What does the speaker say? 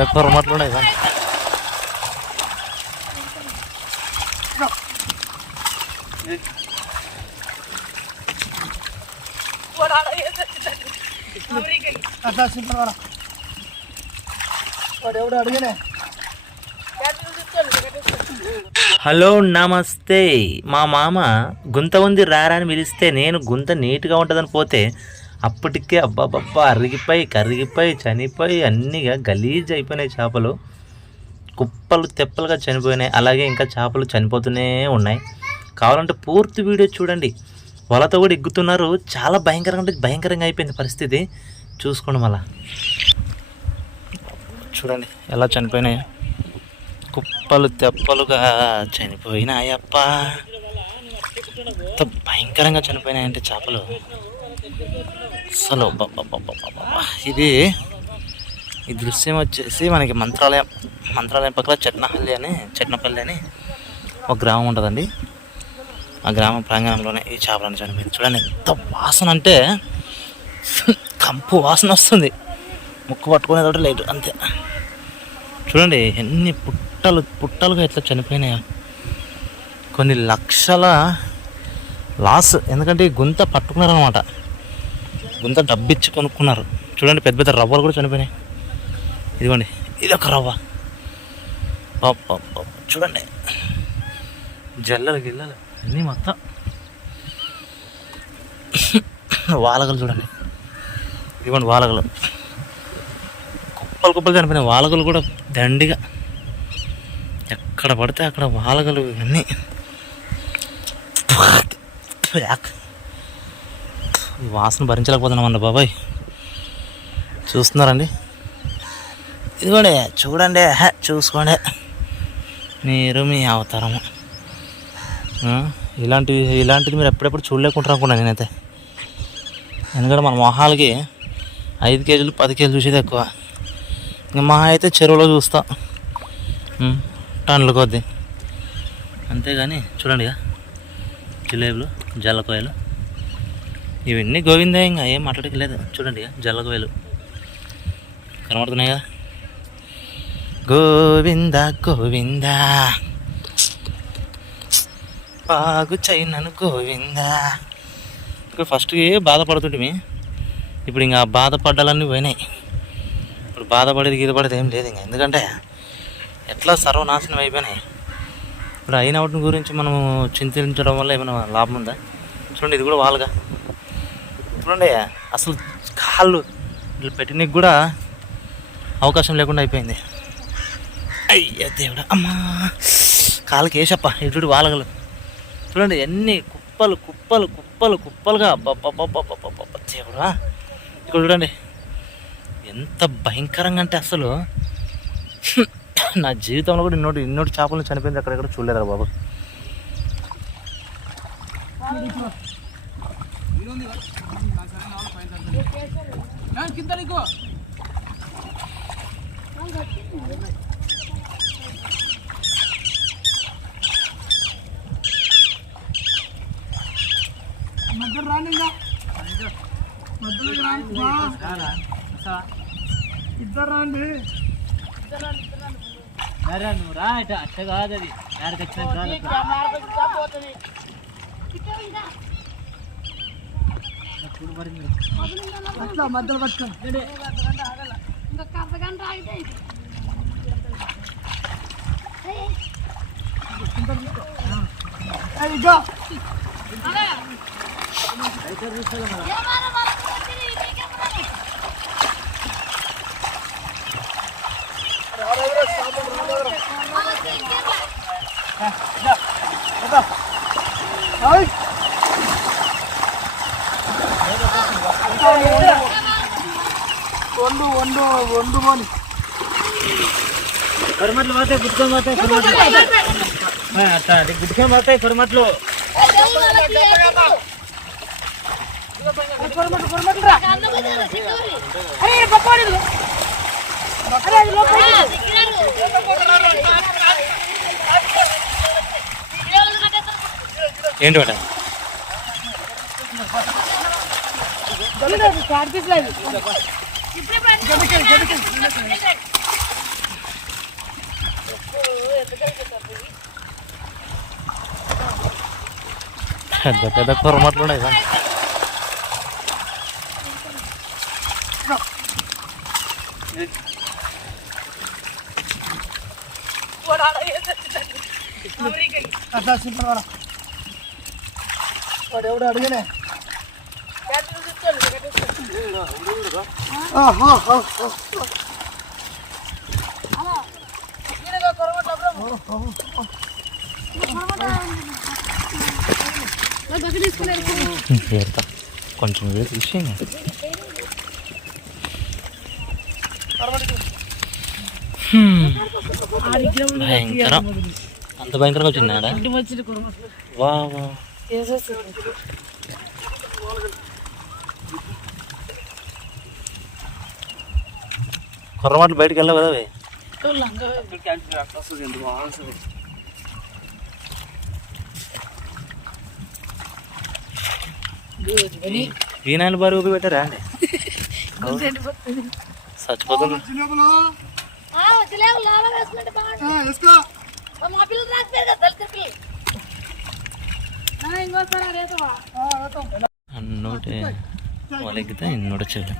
పెద్ద కొరమట్లు ఉన్నాయి కానీ హలో నమస్తే. మా మామ గుంత ఉంది రారా అని పిలిస్తే నేను గుంత నీట్గా ఉంటుందని పోతే అప్పటికే అబ్బాబ్బా అరిగిపోయి కరిగిపోయి చనిపోయి అన్నీగా గలీజ్ అయిపోయినాయి. చేపలు కుప్పలు తెప్పలుగా చనిపోయినాయి. అలాగే ఇంకా చేపలు చనిపోతూనే ఉన్నాయి. కావాలంటే పూర్తి వీడియో చూడండి. వలతో కూడా ఎగ్గుతున్నారు. చాలా భయంకరంగా అంటే భయంకరంగా అయిపోయింది పరిస్థితి. చూసుకోండి మళ్ళా చూడండి ఎలా చనిపోయినాయి. కుప్పలు తెప్పలుగా చనిపోయినాయప్ప. ఎంత భయంకరంగా చనిపోయినాయంటే చేపలు అసలు. ఇది ఈ దృశ్యం వచ్చేసి మనకి మంత్రాలయం పక్కన చెట్నపల్లి అని ఒక గ్రామం ఉంటుందండి. ఆ గ్రామం ప్రాంగణంలోనే ఈ చేపలను చనిపోయింది. చూడండి ఎంత వాసన అంటే కంపు వాసన వస్తుంది. ముక్కు పట్టుకునేది లేదు అంతే. చూడండి ఎన్ని పుట్టలుగా ఎట్లా చనిపోయినాయా. కొన్ని లక్షల లాస్. ఎందుకంటే ఈ గుంత పట్టుకున్నారనమాట. గుంత డబ్బిచ్చి కొనుక్కున్నారు. చూడండి పెద్ద పెద్ద రవ్వలు కూడా చనిపోయినాయి. ఇదిగోండి ఇది ఒక రవ్వ. చూడండి గిల్లలు అన్నీ మొత్తం. వాలగలు చూడండి. ఇదిగోండి వాలగలు కుప్పలు చనిపోయినాయి. వాలగలు కూడా దండిగా ఎక్కడ పడితే అక్కడ వాలగలు ఇవన్నీ. ఈ వాసన భరించలేకపోతున్నామండి బాబాయ్. చూస్తున్నారండి ఇదిగోండి చూడండి చూసుకోండి మీరు మీ అవతారము. ఇలాంటిది మీరు ఎప్పుడెప్పుడు చూడలేకుంటారు అనుకున్నాను నేనైతే. ఎందుకంటే మన మొహాలకి 5 కేజీలు 10 కేజీలు చూసేది ఎక్కువ. ఇంకా మహా అయితే చెరువులో చూస్తా టన్నుల కొద్ది అంతేగాని. చూడండి ఇక జిలేబులు జల్లకోయలు ఇవన్నీ గోవిందే. ఇంకా ఏం మాట్లాడక లేదు. చూడండి ఇక జల్లకోయలు కనబడుతున్నాయి కదా. గోవింద గోవింద బాగు చైనను గోవింద. ఇక్కడ ఫస్ట్కి బాధపడుతుంటే ఇప్పుడు ఇంకా బాధపడ్డాలన్నీ పోయినాయి. ఇప్పుడు బాధపడేది గీతపడేది ఏం లేదు ఇంకా. ఎందుకంటే ఎట్లా సర్వనాశనం అయిపోయినాయి. ఇప్పుడు అయిన వాటిని గురించి మనం చింతించడం వల్ల ఏమైనా లాభం ఉందా? చూడండి ఇది కూడా వాళ్ళగా. చూడండి అసలు కాళ్ళు వీళ్ళు పెట్టినకి కూడా అవకాశం లేకుండా అయిపోయింది. అయ్యా దేవుడా అమ్మా కాళ్ళకి వేసప్ప. ఇటు వాలగలు చూడండి ఎన్ని కుప్పలుగా దేవుడా. ఇక్కడ చూడండి ఎంత భయంకరంగా అంటే అసలు నా జీవితంలో కూడా ఇన్నోటి చేపలను చనిపోయింది అక్కడెక్కడ చూడలేదా బాబు. ఇద్దరు రండి. నువ్వు రా అట్ట కాదు. అది ఎక్కడికి వచ్చిన మధ్యలో పట్టుకోండి. కొరమట్లు పోతాయి గుడ్కొని పోతాయి. గుడ్కొని పోతాయి కొరమట్లు. ఏంటి బట పెద్ద పెద్ద కొరమట్లు ఉన్నాయి కదా. వాడు ఎవడు అడిగనే ఏరుతా కొంచెం వేడి తీసి భయంకరం. అంత భయంకరంగా వచ్చిందా? వా వా కొర్రమాటలు బయటకు వెళ్ళావు కదా అవి. వీనాయలు బరువు పెట్టారా అండి? చచ్చిపోతుంది. అన్నోటే వాళ్ళకి ఇన్నోట చెల్లి